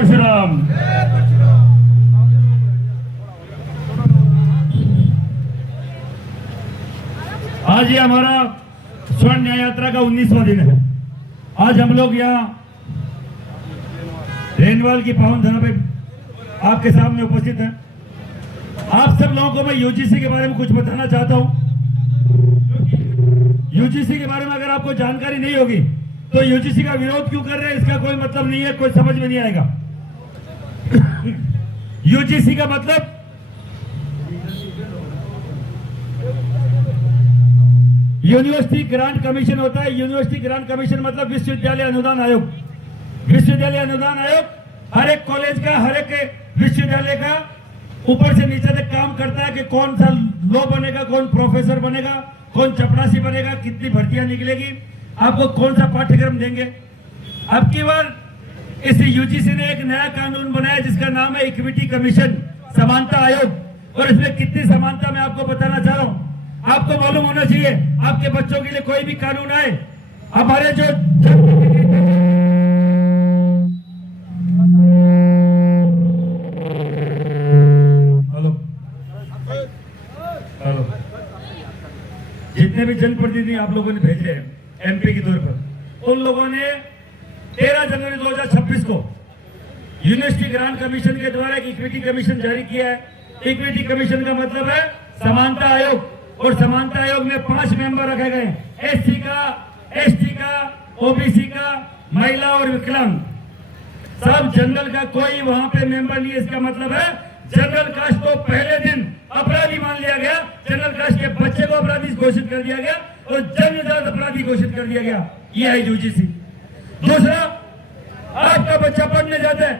परशुराम। आज ये हमारा स्वर्ण न्याय यात्रा का 19वां दिन है। आज हम लोग यहाँ रेनवाल की पावन धरा पे आपके सामने उपस्थित हैं। आप सब लोगों को मैं यूजीसी के बारे में कुछ बताना चाहता हूँ। यूजीसी के बारे में अगर आपको जानकारी नहीं होगी तो यूजीसी का विरोध क्यों कर रहे हैं इसका कोई मतलब नहीं है, कोई समझ में नहीं आएगा। यूजीसी का मतलब यूनिवर्सिटी ग्रांट कमीशन होता है। यूनिवर्सिटी ग्रांट कमीशन मतलब विश्वविद्यालय अनुदान आयोग। विश्वविद्यालय अनुदान आयोग हर एक कॉलेज का, हर एक विश्वविद्यालय का ऊपर से नीचे तक काम करता है कि कौन सा लॉ बनेगा, कौन प्रोफेसर बनेगा, कौन चपरासी बनेगा, कितनी भर्तियां निकलेगी, आपको कौन सा पाठ्यक्रम देंगे। अब की बार इस यूजीसी ने एक नया कानून बनाया जिसका नाम है इक्विटी कमीशन, समानता आयोग। और इसमें कितनी समानता मैं आपको बताना चाह रहा हूँ। आपको मालूम होना चाहिए, आपके बच्चों के लिए कोई भी कानून आए, हमारे जो जितने भी जनप्रतिनिधि आप लोगों ने भेजे हैं एमपी के तौर पर, उन लोगों ने 13 जनवरी 2026 को यूनिवर्सिटी ग्रांट कमीशन के द्वारा एक इक्विटी कमीशन जारी किया है। इक्विटी कमीशन का मतलब है समानता आयोग। और समानता आयोग में 5 मेंबर रखे गए, एससी का, एसटी का, ओबीसी का, महिला और विकलांग। सब जनरल का कोई वहां पे मेंबर नहीं है। इसका मतलब है जनरल कास्ट को पहले दिन अपराधी मान लिया गया, जनरल कास्ट के बच्चे को अपराधी घोषित कर दिया गया और जन्मजात अपराधी घोषित कर दिया गया। यह है यूजीसी। दूसरा, आपका बच्चा पढ़ने जाता है,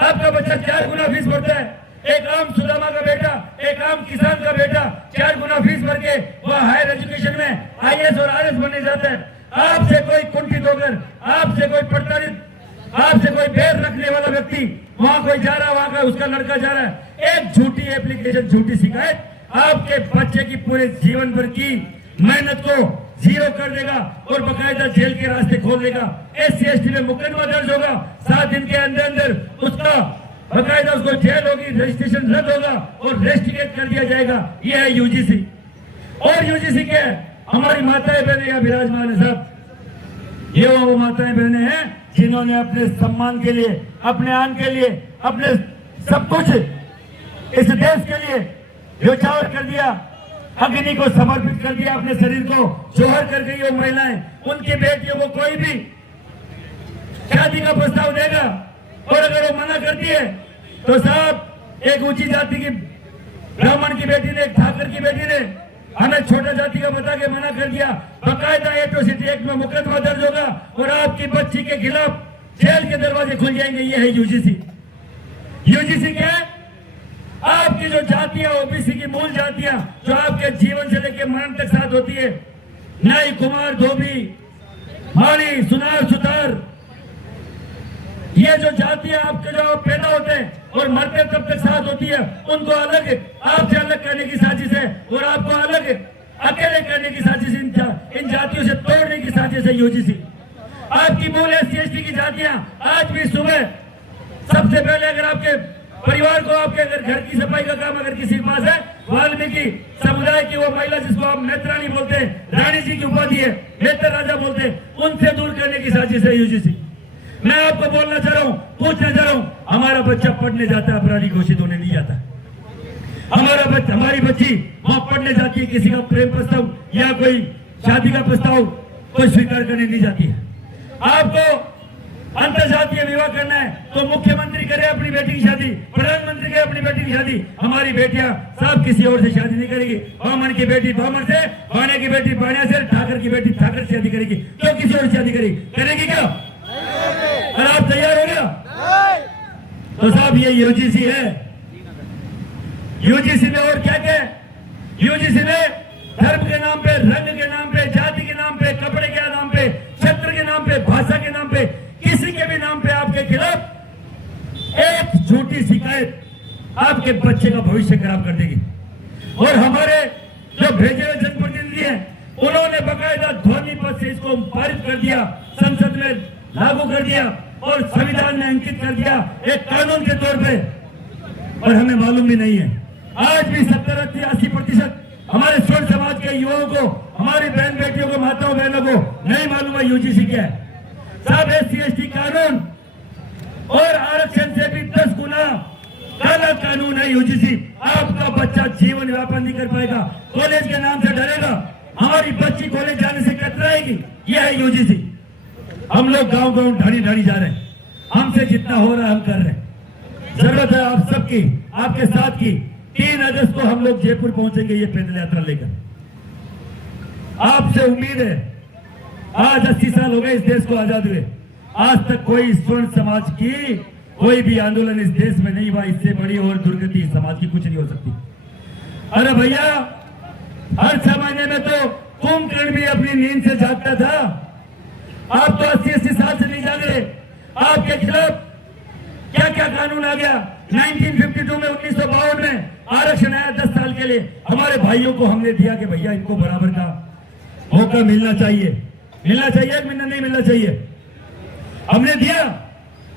आपका बच्चा 4 गुना फीस भरता है। एक आम सुदामा का बेटा, एक आम किसान का बेटा 4 गुना फीस भर के वह हायर एजुकेशन में आईएएस और आरएस बनने जाता है। आपसे कोई कुंठित होकर, आपसे कोई प्रताड़ित, आपसे कोई बैर रखने वाला व्यक्ति वहां कोई जा रहा है, वहां का उसका लड़का जा रहा है, एक झूठी एप्लीकेशन, झूठी शिकायत आपके बच्चे की पूरे जीवन भर की मेहनत को जीरो कर देगा और बकायदा जेल के रास्ते खोल देगा। एससी एसटी में मुकदमा दर्ज होगा, 7 दिन के अंदर अंदर उसका बकायदा उसको जेल होगी, रजिस्ट्रेशन रद्द होगा और रेस्टिकेट कर दिया जाएगा। यह है यूजीसी। और यूजीसी के हमारी माताएं बहनें यहाँ विराजमान है साहब, ये वो माताएं बहनें हैं जिन्होंने अपने सम्मान के लिए, अपने आन के लिए, अपने सब कुछ इस देश के लिए न्यौछावर कर दिया, अग्नि को समर्पित कर दिया, अपने शरीर को जोहर कर गई। वो महिलाएं, उनकी बेटियों को कोई भी शादी का प्रस्ताव देगा और अगर वो मना करती है तो साहब, एक ऊंची जाति की ब्राह्मण की बेटी ने, एक ठाकर की बेटी ने हमें छोटा जाति का बता के मना कर दिया, बकायदा एट्रोसिटी एक्ट में मुकदमा दर्ज होगा और आपकी बच्ची के खिलाफ जेल के दरवाजे खुल जाएंगे। ये है यूजीसी। यूजीसी क्या है? आपकी जो जातियां, ओबीसी की मूल जातियां जो आपके जीवन से लेकर मरण तक साथ होती है, नाई, कुमार, धोबी, माली, सुनार, सुतार, ये जो जातियां आपके जो पैदा होते हैं और मरते तब तक साथ होती है, उनको अलग, आपसे अलग करने की साजिश है और आपको अलग अकेले करने की साजिश, इन जातियों से तोड़ने की साजिश है यूजीसी। आपकी मूल एससी एसटी की जातियां आज भी सुबह सबसे पहले, अगर आपके परिवार को, आपके अगर घर की सफाई का काम अगर किसी के पास है, वाल्मीकि समुदाय की वो महिला जिसको आप नेत्राणी बोलते हैं, रानी जी की उपाधि है, नेत्र राजा बोलते हैं, उनसे दूर करने की साजिश है यूजीसी। मैं आपको बोलना चाह रहा हूं, पूछना चाह रहा हूं, हमारा बच्चा पढ़ने जाता है, अपराधी घोषित होने नहीं जाता। हमारा बच्चा, हमारी बच्ची वहां पढ़ने जाती है, किसी का प्रेम प्रस्ताव या कोई शादी का प्रस्ताव कोई स्वीकार करने नहीं जाती है। आपको अंतरजातीय विवाह करना है तो मुख्यमंत्री करे अपनी बेटी की शादी, प्रधानमंत्री करे अपनी बेटी की शादी। हमारी बेटियां सब किसी और से शादी नहीं करेगी। ब्राह्मण की बेटी ब्राह्मण से, बाणे की बेटी बाणे से, ठाकर की बेटी ठाकर से शादी करेगी। क्यों किसी और से शादी करेगी? करेगी क्या? अगर आप तैयार हो गया तो साहब ये यूजीसी है। यूजीसी में और क्या क्या है? यूजीसी में धर्म के नाम पे, रंग के नाम पे, जाति के नाम पे, कपड़े के नाम पे, क्षेत्र के नाम पे, भाषा के नाम पे, किसी के भी नाम पे आपके खिलाफ एक झूठी शिकायत आपके बच्चे का भविष्य खराब कर देगी। और हमारे जो भेजे हुए जनप्रतिनिधि हैं उन्होंने बकायदा ध्वनि पद से इसको पारित कर दिया, संसद में लागू कर दिया और संविधान में अंकित कर दिया एक कानून के तौर पे, और हमें मालूम भी नहीं है। आज भी 70-80% हमारे स्वर्ण समाज के युवाओं को, हमारी बहन बेटियों को, माताओं बहनों को नहीं मालूम है यूजीसी क्या है। साहब SC/ST कानून और आरक्षण से भी 10 गुना काला कानून है यूजीसी। आपका बच्चा जीवन यापन नहीं कर पाएगा, कॉलेज के नाम से डरेगा, हमारी बच्ची कॉलेज जाने से कतराएगी, यह है यूजीसी। हम लोग गांव-गांव ढाड़ी जा रहे हैं, हमसे जितना हो रहा है हम कर रहे हैं। जरूरत है आप सबकी, आपके साथ की। 3 अगस्त को हम लोग जयपुर पहुंचेंगे ये पैदल यात्रा लेकर। आपसे उम्मीद है, आज 80 साल हो गए इस देश को आजाद हुए, आज तक कोई स्वर्ण समाज की कोई भी आंदोलन इस देश में नहीं हुआ। इससे बड़ी और दुर्गति समाज की कुछ नहीं हो सकती। अरे भैया, हर 6 महीने में तो कुंभकर्ण भी अपनी नींद से जागता था। आप तो 80 साल से नहीं जाग रहे। आपके खिलाफ क्या क्या कानून आ गया। 1952 में 1952 में आरक्षण आया 10 साल के लिए। हमारे भाइयों को हमने दिया कि भैया इनको बराबर का मौका मिलना चाहिए, नहीं मिलना चाहिए। हमने दिया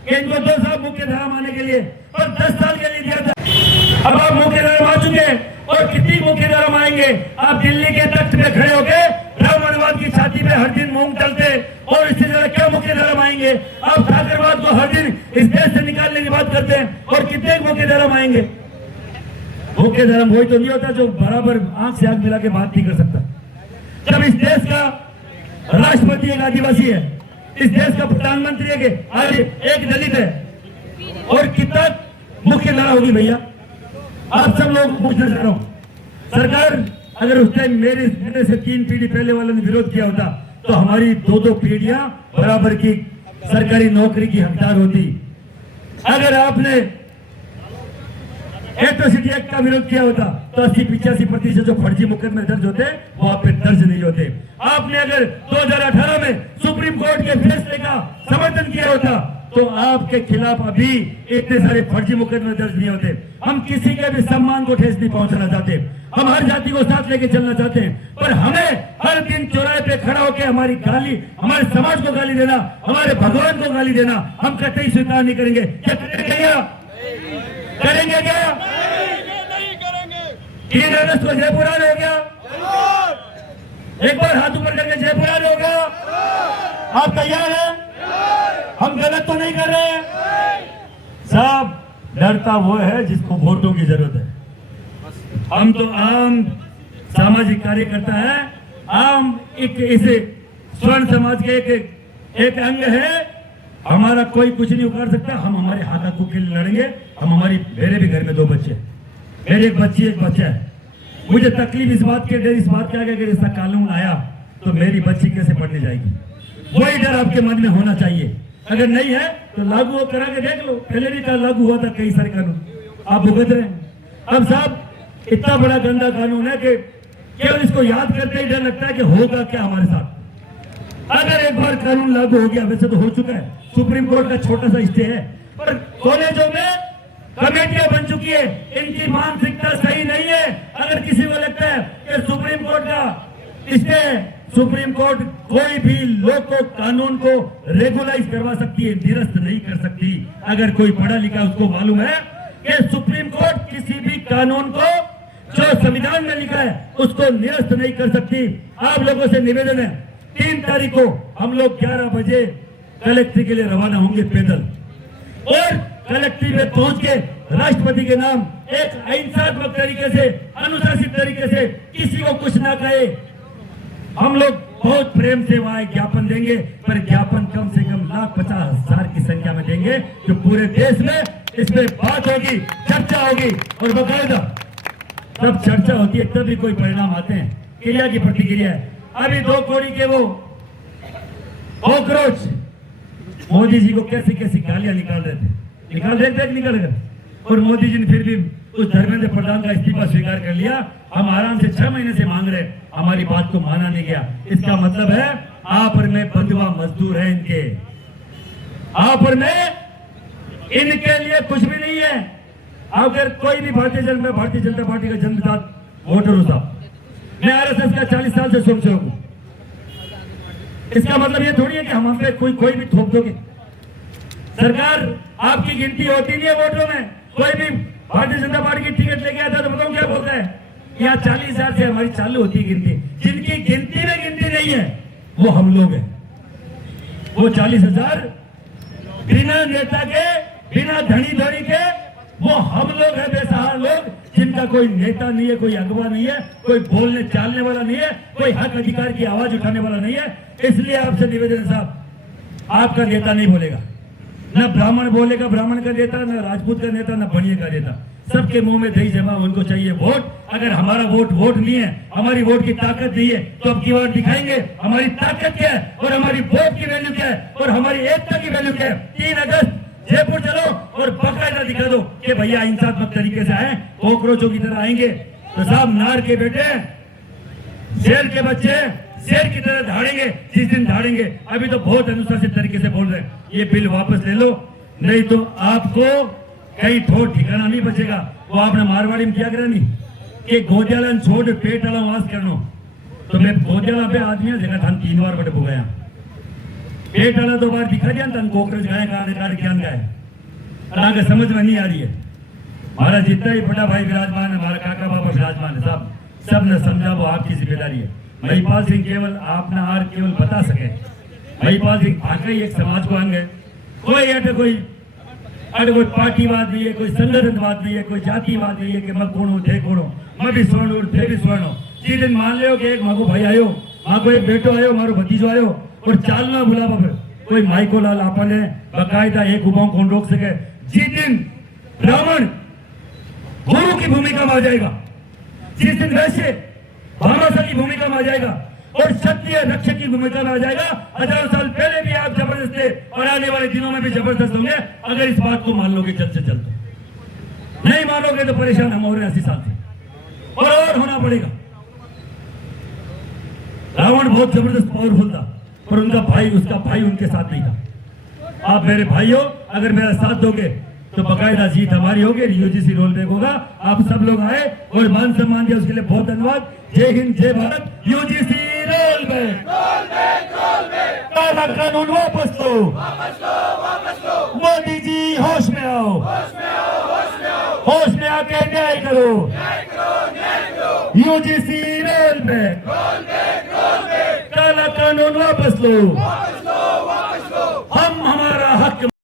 कि इनको 2 साल मुख्य धारा मानने के लिए, और 10 साल के लिए दिया था। अब आप मुख्य धारा मान चुके, और कितनी मुख्य धारा मांगेंगे। आप दिल्ली के तख्त पे खड़े होकर ब्राह्मणवाद की छाती पे हर दिन मूंग तलते, और इससे ज्यादा क्या मुख्य धारा मांगेंगे। आप ठाकरवाद को हर दिन इस देश से निकालने की बात करते हैं, और कितने मुख्य धारा मांगेंगे। मुख्य धर्म वही तो नहीं होता जो बराबर आंख से आंख मिला के बात नहीं कर सकता। जब इस देश का राष्ट्रपति एक आदिवासी है, इस देश का प्रधानमंत्री एक दलित है, और कितना मुख्य धारा होगी भैया। आप सब लोग पूछना चाह रहा हूं, सरकार अगर उस टाइम मेरे से 3 पीढ़ी पहले वालों ने विरोध किया होता तो हमारी 2 पीढ़ियां बराबर की सरकारी नौकरी की हकदार होती। अगर आपने एट्रोसिटी एक्ट का विरोध किया होता तो 80-85% जो फर्जी मुकदमे दर्ज होते वो आप पे दर्ज नहीं होते। आपने अगर 2018 में सुप्रीम कोर्ट के फैसले का समर्थन किया होता तो आपके खिलाफ अभी इतने सारे फर्जी मुकदमे दर्ज नहीं होते। हम किसी के भी सम्मान को ठेस नहीं पहुंचाना चाहते, हम हर जाति को साथ लेके चलना चाहते हैं, पर हमें हर दिन चौराहे पे खड़ा होकर हमारी गाली, हमारे समाज को गाली देना, हमारे भगवान को गाली देना हम कतई स्वीकार नहीं करेंगे। क्या करेंगे क्या? नहीं करेंगे। 3 अगस्त को जयपुर आने हो गया, एक बार हाथ ऊपर करके जयपुर आने होगा। आप तैयार हैं? हम गलत तो नहीं कर रहे हैं साहब। डरता वो है जिसको वोटों की जरूरत है। हम तो आम सामाजिक कार्यकर्ता है, आम इसे स्वर्ण समाज के एक अंग है। हमारा कोई कुछ नहीं उखाड़ सकता। हम हमारे हकों के लिए लड़ेंगे। मेरे भी घर में 2 बच्चे, मेरी एक बच्ची एक बच्चा है। मुझे तकलीफ इस बात की, डर इस बात का, अगर इसका कानून आया तो मेरी बच्ची कैसे पढ़ने जाएगी। वही डर आपके मन में होना चाहिए। अगर नहीं है तो लागू करा के देख लो। पहले भी का लागू हुआ था कई सारे कानून, आप भुगत रहे हैं। अब साहब इतना बड़ा गंदा कानून है कि केवल इसको याद करते ही डर लगता है कि होगा क्या हमारे साथ। अगर एक बार कानून लागू हो गया, वैसे तो हो चुका है, सुप्रीम कोर्ट का छोटा सा स्टे है, पर कॉलेजों में कमेटियां बन चुकी है। इनकी मानसिकता सही नहीं है। अगर किसी को लगता है कि सुप्रीम कोर्ट का स्टे, सुप्रीम कोर्ट कोई भी लोको कानून को रेगुलाइज करवा सकती है, निरस्त नहीं कर सकती। अगर कोई पढ़ा लिखा उसको मालूम है कि सुप्रीम कोर्ट किसी भी कानून को जो संविधान में लिखा है उसको निरस्त नहीं कर सकती। आप लोगों से निवेदन है, 3 तारीख को हम लोग 11 बजे कलेक्ट्री के लिए रवाना होंगे पैदल, और कलेक्ट्री में पहुंच के राष्ट्रपति के नाम एक अहिंसात्मक तरीके से, अनुशासित तरीके से, किसी को कुछ ना कहे, हम लोग बहुत प्रेम से वहां ज्ञापन देंगे। पर ज्ञापन कम से कम 1,50,000 की संख्या में देंगे, जो पूरे देश में इस पे बात होगी, चर्चा होगी, और बकायदा जब चर्चा होती है तभी कोई परिणाम आते हैं। क्रिया की प्रतिक्रिया है। अभी 2 कौड़ी के वो कॉकरोच मोदी जी को कैसी कैसी गालियां निकाल रहे थे, निकाल कर, और मोदी जी ने फिर भी उस धर्मेंद्र प्रधान का इस्तीफा स्वीकार कर लिया। हम आराम से 6 महीने से मांग रहे, हमारी बात को माना नहीं गया। इसका मतलब है आप और मैं बंधुआ मजदूर है इनके, आप और मैं इनके लिए कुछ भी नहीं है। अगर कोई भी भारतीय जनता पार्टी का जन्मदाता वोटर हो साहब, मैं आरएसएस का 40 साल से स्वयंसेवक हूं। इसका मतलब ये थोड़ी है कि हम पे कोई भी थोप दोगे। सरकार आपकी गिनती होती नहीं है वोटों में। कोई भी भारतीय जनता पार्टी की टिकट लेके आता तो बताओ क्या बोलता है, यहाँ 40,000 से हमारी चालू होती है गिनती। जिनकी गिनती में गिनती नहीं है वो हम लोग हैं। वो 40,000 बिना नेता के, बिना धनी धड़ी के, वो हम लोग हैं, बेसहारा लोग, जिनका कोई नेता नहीं है, कोई अगवा नहीं है, कोई बोलने चालने वाला नहीं है, कोई हक अधिकार की आवाज उठाने वाला नहीं है। इसलिए आपसे निवेदन है साहब, आपका नेता नहीं बोलेगा, न ब्राह्मण बोलेगा ब्राह्मण का नेता, न राजपूत का नेता, न बनिए का नेता। सबके मुंह में दही जमा, उनको चाहिए वोट। अगर हमारा वोट नहीं है, हमारी वोट की ताकत नहीं है, तो अब की बार दिखाएंगे हमारी ताकत क्या है और हमारी वोट की वैल्यू क्या है और हमारी एकता की वैल्यू क्या है। 3 अगस्त जयपुर चलो और बाकायदा दिखा दो कि भैया हिंसात्मक तरीके से आए, कॉकरोचों की तरह आएंगे तो साहब नार के बेटे, शेर के बच्चे शेर की तरह धाड़ेंगे जिस दिन धाड़ेंगे। अभी तो बहुत अनुशासित तरीके से बोल रहे हैं, ये बिल वापस ले लो, नहीं तो आपको कहीं ठोर ठिकाना नहीं बचेगा। वो आपने मारवाड़ी में क्या करा नहीं कि गोदियाला छोड़ पेट वाला वास करनो, तो मैं गोदियाला पे आदमी जगह था 3 बार बटे गया, पेट वाला 2 बार दिखा दिया था, कोकरेज गाय काट ज्ञान गाय और आगे समझ में नहीं आ रही है। हमारा जितना ही बड़ा भाई विराजमान है, हमारा काका बाबा विराजमान है, साहब सब ने समझा वो आपकी जिम्मेदारी है। महिपाल सिंह केवल आपने आर केवल बता सके, महिपाल सिंह वाकई एक समाज को अंग है। कोई पार्टीवाद नहीं है, कोई संगठनवाद नहीं है, कोई जातिवाद नहीं है कि मैं कौन हूँ थे कौन हूँ, मैं भी स्वर्ण हूँ थे भी स्वर्ण हूँ। जिस दिन मान लो कि एक माँ को भाई आयो, माँ को एक बेटो आयो, मारो भतीजो आयो और चालना बुला बाबे कोई माई को लाल आपने बकायदा एक उबाऊ कौन रोक सके। जिस दिन ब्राह्मण गुरु की भूमिका में आ जाएगा, जिस दिन वैश्य भामाशाह की भूमिका में आ जाएगा और क्षत्रिय रक्षक की भूमिका में आ जाएगा। 1000 साल पहले भी आप जबरदस्त थे और आने वाले दिनों में भी जबरदस्त होंगे। अगर इस बात को मान लोगे जल्द से जल्द, नहीं मानोगे तो परेशान हम हो रहे 80 साल से और होना पड़ेगा। रावण बहुत जबरदस्त पावरफुल था पर उनका भाई, उसका भाई उनके साथ नहीं था। आप मेरे भाई हो, अगर मेरा साथ दोगे तो बकायदा जीत हमारी होगी, यूजीसी रोल बैक होगा। आप सब लोग आए और मान सम्मान दिया, उसके लिए बहुत धन्यवाद। जय हिंद, जय भारत। यूजीसी रोल बैक, काला कानून वापस लो, मोदी जी होश में आओ, होश में आके न्याय करो। यूजीसी रोल बैक, काला कानून वापस लो।